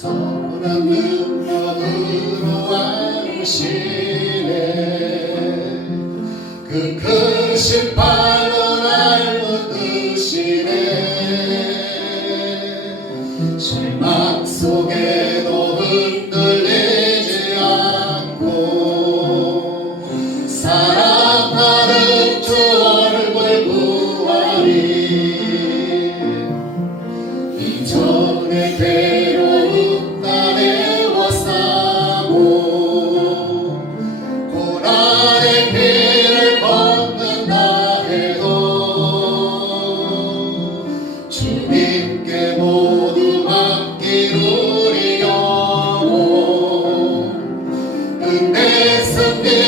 손은 능력으로 안시네. 그 크신 바 Amen.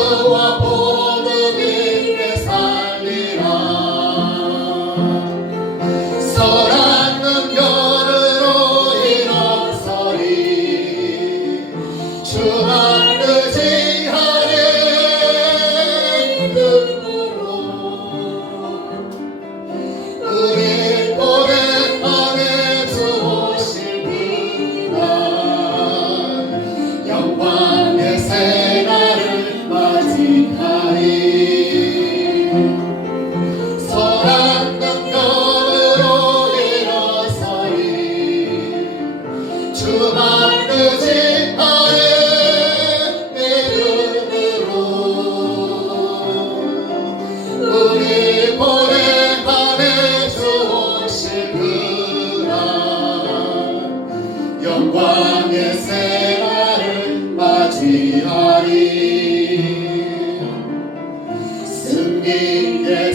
주만 의지 영광의 새날을 맞이하리. 승리의